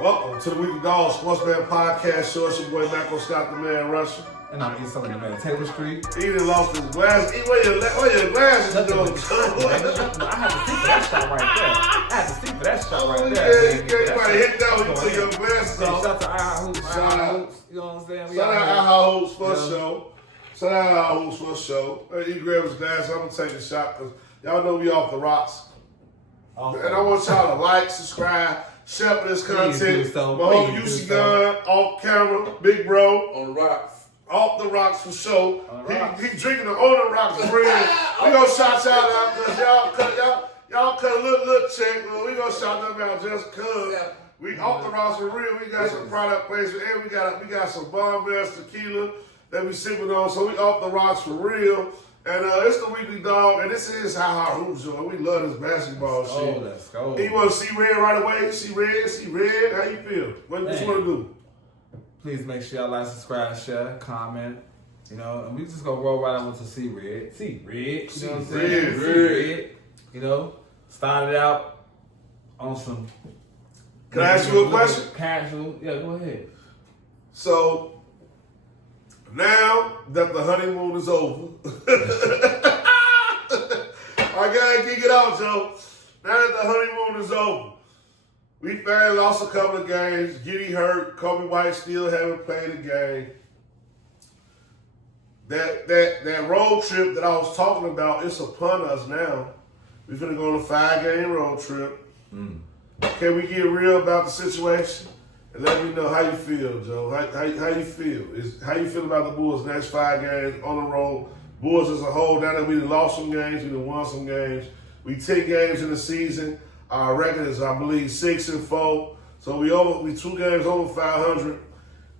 Welcome to the Weekly Dog Sportsman Podcast Show. It's your boy Michael Scott, the man Russia. And I'm East Southern Man Taylor Street. He done lost his glasses. Where your glasses go? I had to see for that shot right there. I had to see for that shot right there. Yeah, you might hit that one until your glasses Hey, off. shout out to our hoops. You know what I'm saying? Shout out our hoops for the show. Shout out our hoops for the show. He grabbed his glasses. I'm going to take a shot because y'all know we off the rocks. Awesome. And I want y'all to like, subscribe, share this content. So. My homie UC Gun, off camera, big bro. On the rocks. Off the rocks for sure. He drinking the on the rocks brand. We gonna shout y'all out because y'all cut a little check. Well, we gonna shout them out just cause. We off the rocks for real. We got some product placement and we got some bomb ass tequila that we sipping on. So we off the rocks for real. And it's the Weekly Dog, and this is how our hoops doing. We love this basketball shit. Let's go. You want to see red right away? See red? How you feel? What you want to do? Please make sure y'all like, subscribe, share, comment. You know, and we just gonna roll right over to see red. See red. You know what I'm saying? See red. You know, started out on some. Can I ask you a question? Casual. Yeah, go ahead. So, now that the honeymoon is over, I gotta kick it out, Joe. Now that the honeymoon is over, we finally lost a couple of games. Giddy hurt. Kobe White still haven't played a game. That road trip that I was talking about, it's upon us now. We're gonna go on a 5-game road trip. Can we get real about the situation? And let me know how you feel, Joe. How you feel? How you feel about the Bulls next 5 games on the road? Bulls as a whole, now that we done lost some games, we done won some games. We 10 games in the season. Our record is, I believe, 6-4. So we 2 games over 500.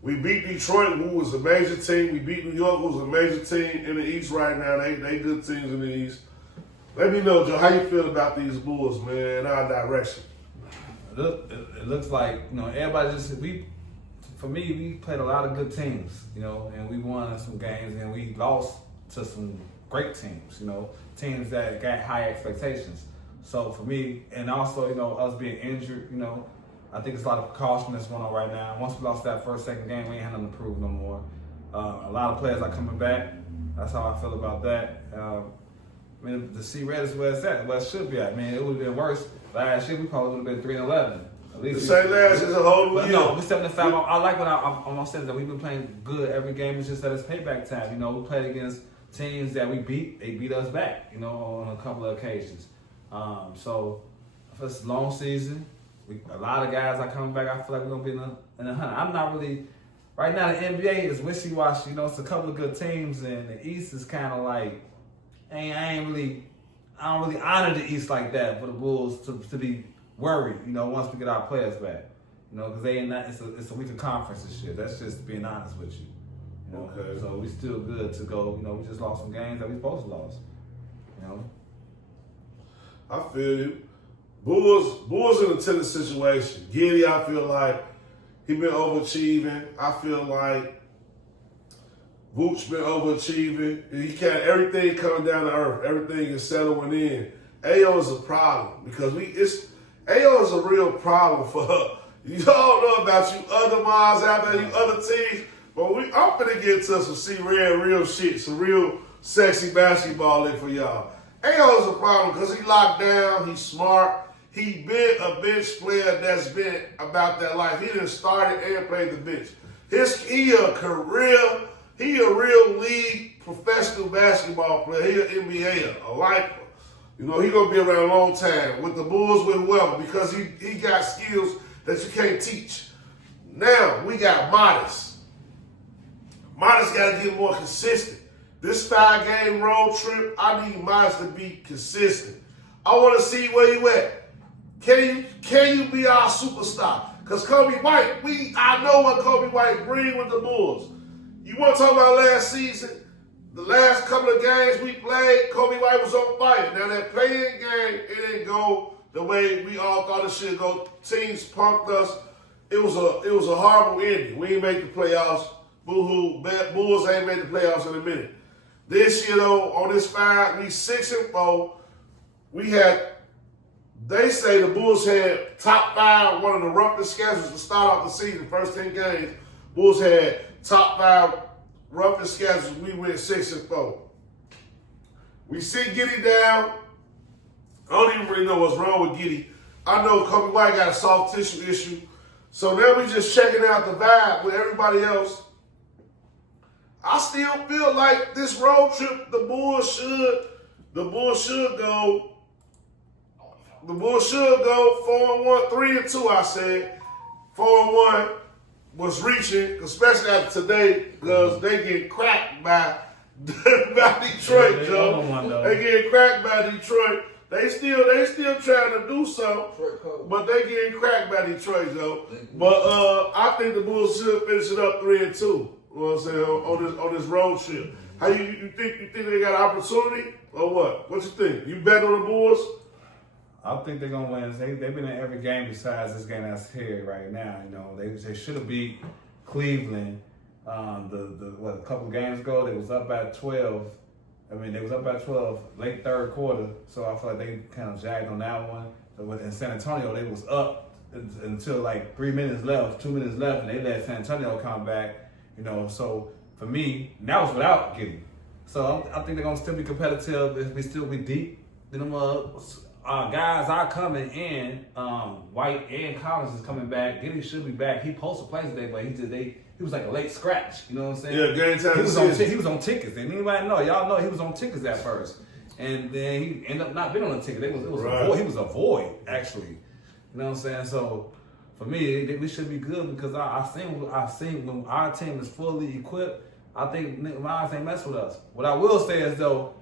We beat Detroit, who was a major team. We beat New York, who's a major team in the East right now. They good teams in the East. Let me know, Joe, how you feel about these Bulls, man, our direction. It looks like, you know, everybody for me, we played a lot of good teams, you know, and we won some games and we lost to some great teams, you know, teams that got high expectations. So for me, and also, you know, us being injured, you know, I think it's a lot of caution that's going on right now. Once we lost that second game, we ain't had nothing to prove no more. A lot of players are coming back. That's how I feel about that. I mean, the C red is where it's at, where it should be at. I mean, it would have been worse. Last year, we probably would have been 3-11. At least the same last is a whole year. No, we're 7-5. I like what I'm saying, that we've been playing good every game. It's just that it's payback time. You know, we played against teams that we beat. They beat us back, you know, on a couple of occasions. So for this long season, a lot of guys are coming back. I feel like we're gonna be in the hunt. I'm not really right now. The NBA is wishy-washy. You know, it's a couple of good teams, and the East is kind of like I don't really honor the East like that for the Bulls to be worried. You know, once we get our players back, you know, because they ain't not. It's a weaker conference this year. That's just being honest with you. You know, okay. So we still good to go. You know, we just lost some games that we supposed to lose. You know. I feel you. Bulls in a tennis situation. Giddy, I feel like he been overachieving. I feel like Vooch been overachieving. He can't everything coming down to earth. Everything is settling in. AO is a problem because AO is a real problem for you all know about you other minds out there, you other teams. But I'm gonna get to some C-Red real shit, some real sexy basketball in for y'all. AO is a problem because he locked down, he's smart. He been a bench player that's been about that life. He done started and played the bench. He a real league professional basketball player. He an NBA, a lifer. You know, he gonna be around a long time with the Bulls, with whoever, because he got skills that you can't teach. Now we got Modest. Modest gotta get more consistent. This 5-game road trip, I need Modest to be consistent. I want to see where you at. Can you be our superstar? Because Kobe White, I know what Kobe White brings with the Bulls. You want to talk about last season? The last couple of games we played, Kobe White was on fire. Now that play-in game, it didn't go the way we all thought it should go. Teams punked us. It was a horrible ending. We ain't make the playoffs. Boo-hoo. Bulls ain't made the playoffs in a minute. This year, though, on this 5, we 6-4. We had They say the Bulls had top 5, one of the roughest schedules to start off the season. First 10 games, Bulls had top 5 roughest schedules. We went 6-4. We see Giddey down. I don't even really know what's wrong with Giddey. I know Kobe White got a soft tissue issue. So now we just checking out the vibe with everybody else. I still feel like this road trip, the Bulls should go 4-1, 3-2, I said. 4-1 was reaching, especially after today, because they get cracked by Detroit, Joe. They get cracked by Detroit. They still trying to do something, but they getting cracked by Detroit, Joe. But I think the Bulls should finish it up 3-2. You know what I'm saying, on this road trip. How you think they got an opportunity or what? What you think? You bet on the Bulls? I think they're gonna win. They've been in every game besides this game that's here right now. You know, they should have beat Cleveland. A couple games ago they was up by 12. I mean, they was up by 12 late third quarter. So I feel like they kind of jagged on that one. So in San Antonio, they was up until like 2 minutes left, and they let San Antonio come back. You know, so for me, that was without Giddey. So I think they're gonna still be competitive. If we still be deep, then guys are coming in. White and Collins is coming back. Giddey should be back. He posted play today, but he was like a late scratch. You know what I'm saying? Yeah, game time. He was on tickets. Didn't anybody know? Y'all know he was on tickets at first, and then he ended up not being on the ticket. It was right. A void. He was a void actually. You know what I'm saying? So for me, we should be good because I seen when our team is fully equipped. I think Miles ain't mess with us. What I will say is though,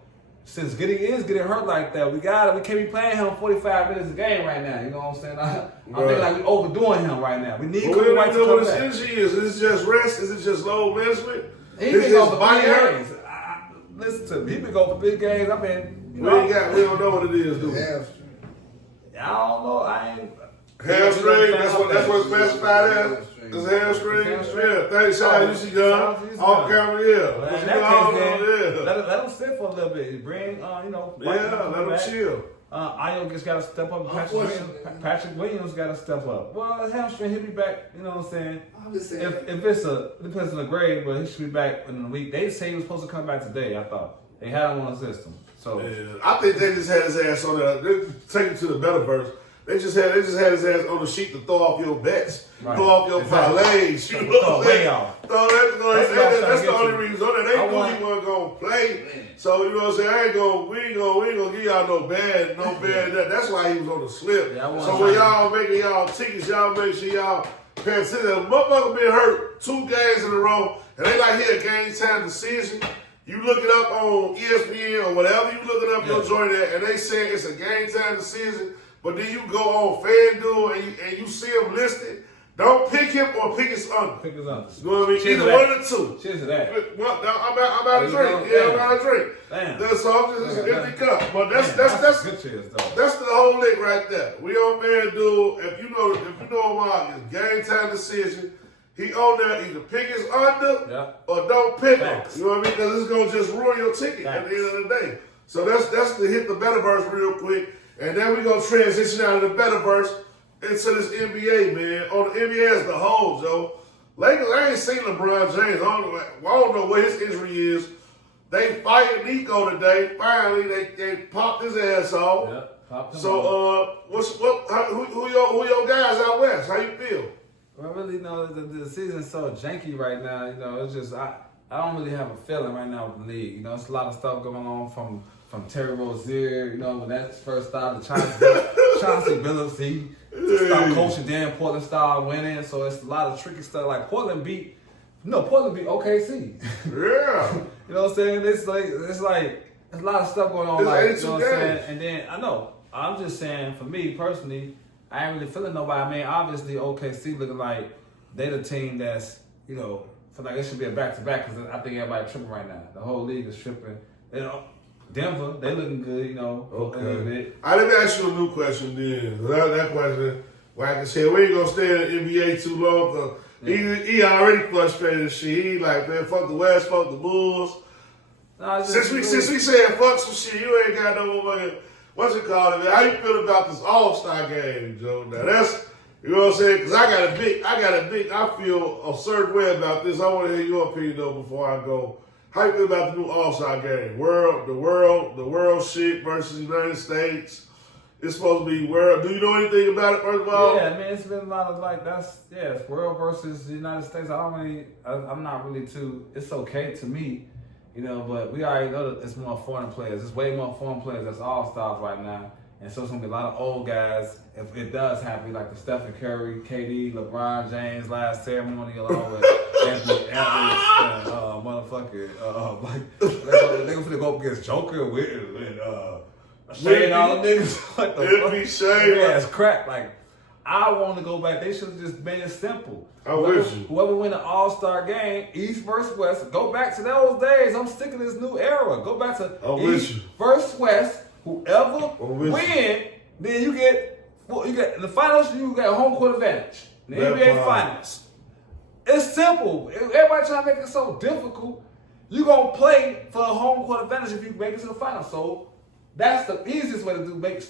since Giddey is getting hurt like that, we can't be playing him 45 minutes a game right now. You know what I'm saying? I'm thinking like we overdoing him right now. We need Kobe White to come back. What his injury is. Is it just rest? Is it just low management? He been going for big games. Listen to me. He been going for big games. I mean, we don't know what it is, do we? Hamstring. I don't know. I ain't. Hamstring. That's what specified as. It's hamstring. Yeah. Thanks, Sean. You see John off camera. Yeah. Let him sit for a little bit. Bring let him chill. Ayo just got to step up. Patrick Williams got to step up. Well, hamstring, he'll be back. You know what I'm saying? I'm just saying. If it's it depends on the grade, but he should be back in the week. They say he was supposed to come back today. I thought they had him on the system. So I think they just had his ass on there. They take him to the betterverse. They just had his ass on the sheet to throw off your bets, throw off your parlays. You know what I'm saying? That's the only reason on there. They knew he wasn't gonna play. So you know what I'm saying? We ain't gonna give y'all no bad. That's why he was on the slip. So when y'all making y'all tickets, y'all make sure y'all pay attention. The motherfucker been hurt 2 games in a row, and they like here game time decision. You look it up on ESPN or whatever you looking up your joint at, and they say it's a game time decision. But then you go on FanDuel and you see him listed. Don't pick him or pick his under. Pick his under. You know what I mean? Either one of the two. Cheers to that. Well, I'm out of drink. Yeah, I'm out of drink. Damn. That's all. It's an empty cup. But that's good cheers, though. That's the whole lick right there. We on FanDuel. If you know Mark, it's game time decision. He on there either pick his under or don't pick him. You know what I mean? Because it's gonna just ruin your ticket at the end of the day. So that's to hit the betterverse real quick. And then we gonna transition out of the betterverse into this NBA, man. On the NBA as the whole, Joe. Lakers, I ain't seen LeBron James. I don't know what his injury is. They fighting Nico today. Finally, they popped his ass off. Yeah, popped him off. Who your guys out west? How you feel? Well, I really know the season's so janky right now. You know, it's just I don't really have a feeling right now with the league. You know, it's a lot of stuff going on from Terry Rozier, you know, when that first started, Chauncey Billups, he started coaching, then Portland started winning, so it's a lot of tricky stuff. Like Portland beat OKC. Yeah. You know what I'm saying? It's like there's a lot of stuff going on. Like, you know what I'm saying? And then I'm just saying, for me personally, I ain't really feeling nobody. I mean, obviously OKC looking like they the team that's, you know, feel like it should be a back-to-back because I think everybody tripping right now. The whole league is tripping. You know, Denver, they looking good, you know. Okay. A little bit. Let me ask you a new question then. That question, like I said, we ain't gonna stay in the NBA too long because he already frustrated and shit. He like, man, fuck the West, fuck the Bulls. Since we said fuck some shit, you ain't got no motherfucking. what's it called? How you feel about this All-Star game, Joe? Now that's, you know what I'm saying? Because I feel a certain way about this. I want to hear your opinion though before I go. How you feel about the new All-Star game? The world shit versus the United States. It's supposed to be world. Do you know anything about it, first of all? Yeah, man, it's been a lot of like, it's world versus the United States. I'm not really too, it's okay to me, you know, but we already know that it's more foreign players. There's way more foreign players that's all-stars right now. And so it's going to be a lot of old guys. If it does happen, like the Stephen Curry, KD, LeBron James, last ceremony along with Anthony Edwards, like, they're going to go up against Joker and Shane, all the niggas. Like the Shane. Yeah, it's crap. Like, I want to go back. They should have just made it simple. Whoever win the All-Star game, East versus West, go back to those days. I'm sick of this new era. Go back to East versus West. Whoever win, then you get in the finals. You get home court advantage. In the NBA finals. It's simple. Everybody trying to make it so difficult. You gonna play for a home court advantage if you make it to the finals. So that's the easiest way to do. Make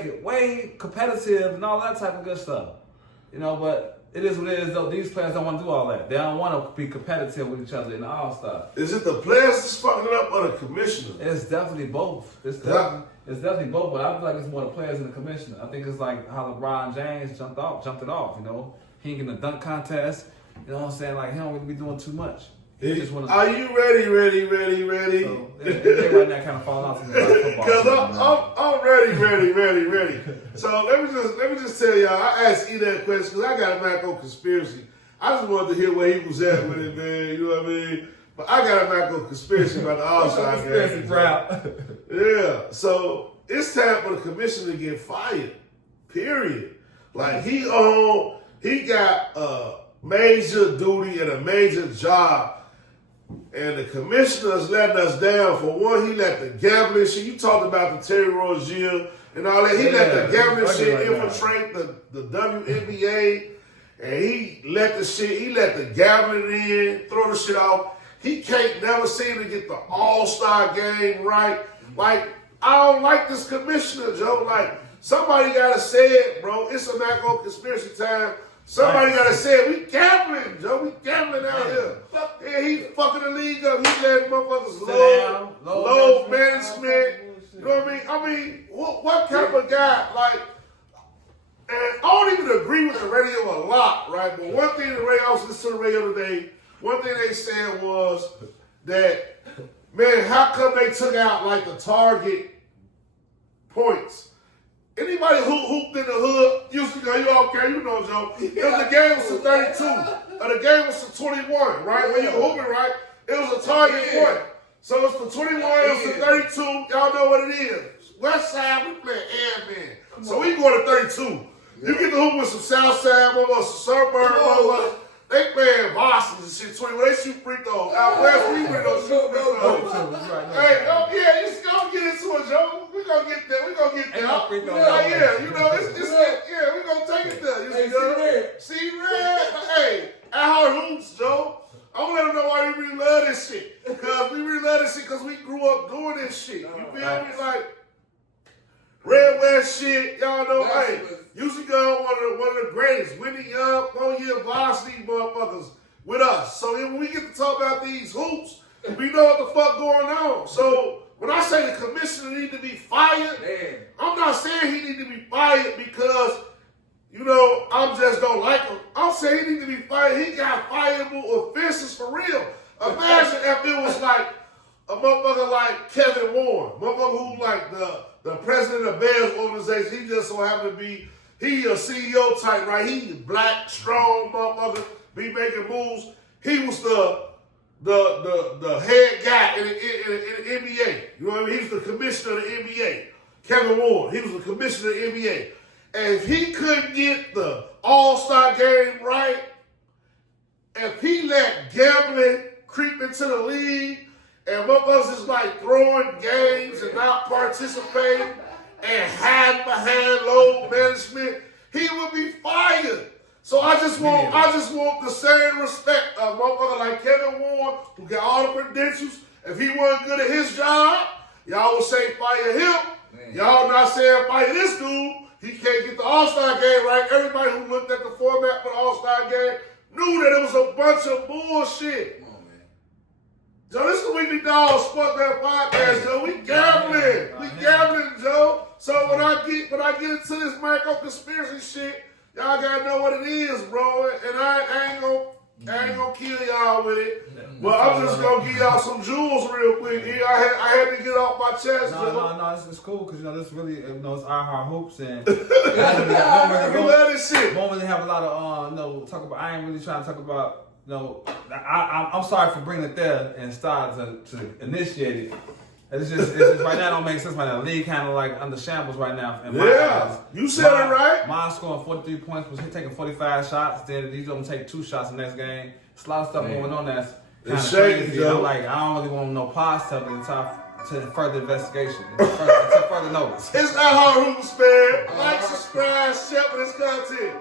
it way competitive and all that type of good stuff. You know, but it is what it is, though. These players don't want to do all that. They don't want to be competitive with each other in the All-Star. Is it the players that's fucking it up or the commissioner? It's definitely both. It's definitely both, but I feel like it's more the players than the commissioner. I think it's like how LeBron James jumped it off, you know. He ain't getting a dunk contest. You know what I'm saying? Like, he don't really be doing too much. Are you ready? So, they right now kind of fall off. Because I'm ready. So let me just tell y'all. I asked E that question because I got a Macro conspiracy. I just wanted to hear where he was at with it, man. You know what I mean? But I got a Macro conspiracy about the All-Star game. Yeah. So it's time for the commissioner to get fired. Period. Like he got a major duty and a major job. And the commissioner's letting us down. For one, he let the gambling shit. You talked about the Terry Rozier and all that. He let the gambling shit infiltrate the WNBA. And he let the gambling in, throw the shit off. He can't never seem to get the All-Star game right. Like, I don't like this commissioner, Joe. Like, somebody gotta say it, bro. It's a Macro conspiracy time. Somebody gotta say it. We gambling, Joe. We gambling out here. Yeah, he fucking the league up. He letting motherfuckers low management. You know what I mean? I mean, what kind of guy, like, and I don't even agree with the radio a lot, right? But one thing I was listening to the radio today, one thing they said was that, man, how come they took out, like, the target points? Anybody who hooped in the hood used to go, you okay, you know, Joe. If the game was to 32, or the game was to 21, right? When you hooping, right? It was a target point. So it's the 21, it's the 32. Y'all know what it is. West Side, we play airman. So we going to 32. You get the hoop with some South Side, some suburb, they playing Boston and shit. 20 when they shoot free throws. Out west, we free throws. Hey, you just gonna get into it, Joe. We gonna get there. We gonna get there. You know, we gonna take it there. You see red. Hey, at our hoops, Joe. I'm gonna let them know why we really love this shit. Because we really love this shit because we grew up doing this shit. You feel me? Like Red West shit, y'all know, hey, used to go one of the greatest, Whitney Young, 1 year varsity motherfuckers with us. So when we get to talk about these hoops, we know what the fuck going on. So when I say the commissioner need to be fired, I'm not saying he need to be fired because, you know, I just don't like him. I'm saying he need to be fired. He got fireable offenses for real. Imagine if it was like a motherfucker like Kevin Warren, motherfucker who like the president of Bears organization, he just so happened to be, he a CEO type, right? He black, strong motherfucker, be making moves. He was the head guy in the NBA. You know what I mean? He was the commissioner of the NBA. Kevin Warren, he was the commissioner of the NBA. And if he couldn't get the All-Star game right, if he let gambling creep into the league, and motherfuckers is like throwing games and not participating and hiding behind low management, he would be fired. So I just want the same respect of a motherfucker like Kevin Warren, who got all the credentials. If he wasn't good at his job, y'all would say fire him. Y'all not saying fight this dude. He can't get the All-Star game right. Everybody who looked at the format for the All-Star game knew that it was a bunch of bullshit. Come on, man. Joe, this is the Weekly Dog Sports Man Podcast, Joe. We gambling. We gambling, Joe. So when I get into this Michael conspiracy shit, y'all gotta know what it is, bro. And I ain't gonna kill y'all with it. But I'm just gonna give y'all some jewels real quick. Here, I had to get off my chest. No, this is cool because this really, it's our hard hoops and We love this shit. won't really have a lot of talk about. I ain't really trying to talk about. I'm sorry for bringing it there and start to initiate it. It's just right now it don't make sense right now. The league kind of like under shambles right now. In my eyes. You said it right. Mine scoring 43 points, was taking 45 shots. Then he's gonna take 2 shots the next game. It's a lot of stuff going on that's kind of crazy. I'm like, I don't really want no positive until to further investigation, until further notice. It's not hard hoops, man. Like, subscribe, share this content.